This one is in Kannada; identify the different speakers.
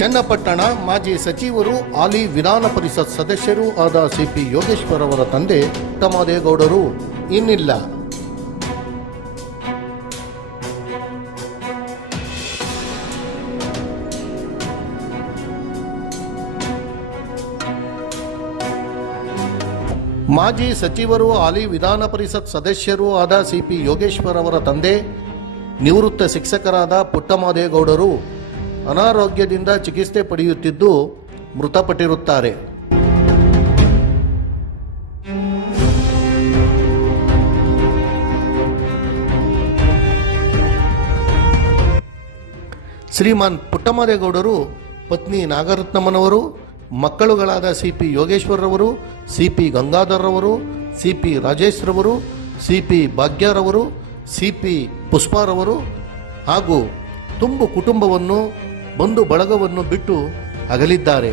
Speaker 1: ಚನ್ನಪಟ್ಟಣ ಮಾಜಿ ಸಚಿವರು ಹಾಲಿ ವಿಧಾನ ಪರಿಷತ್ ಸದಸ್ಯರೂ ಆದ ಸಿಪಿ ಯೋಗೇಶ್ವರ್ ಅವರ ತಂದೆ ತಮ್ಮದೇಗೌಡರು ಇನ್ನಿಲ್ಲ. ಮಾಜಿ ಸಚಿವರು ಹಾಲಿ ವಿಧಾನ ಪರಿಷತ್ ಸದಸ್ಯರೂ ಆದ ಸಿಪಿ ಯೋಗೇಶ್ವರ್ ಅವರ ತಂದೆ ನಿವೃತ್ತ ಶಿಕ್ಷಕರಾದ ಪುಟ್ಟಮಾದೇಗೌಡರು ಅನಾರೋಗ್ಯದಿಂದ ಚಿಕಿತ್ಸೆ ಪಡೆಯುತ್ತಿದ್ದು ಮೃತಪಟ್ಟಿರುತ್ತಾರೆ. ಶ್ರೀಮಾನ್ ಪುಟ್ಟಮಾದೇಗೌಡರು ಪತ್ನಿ ನಾಗರತ್ನಮ್ಮನವರು, ಮಕ್ಕಳುಗಳಾದ ಸಿ ಪಿ ಯೋಗೇಶ್ವರರವರು ಸಿ ಪಿ ಗಂಗಾಧರ್ರವರು ಸಿ ಪಿ ರಾಜೇಶ್ರವರು ಸಿ ಪಿ ಭಾಗ್ಯರವರು ಸಿ ಪಿ ಪುಷ್ಪಾರವರು ಹಾಗೂ ತುಂಬು ಕುಟುಂಬವನ್ನು ಬಂಧು ಬಳಗವನ್ನು ಬಿಟ್ಟು ಅಗಲಿದ್ದಾರೆ.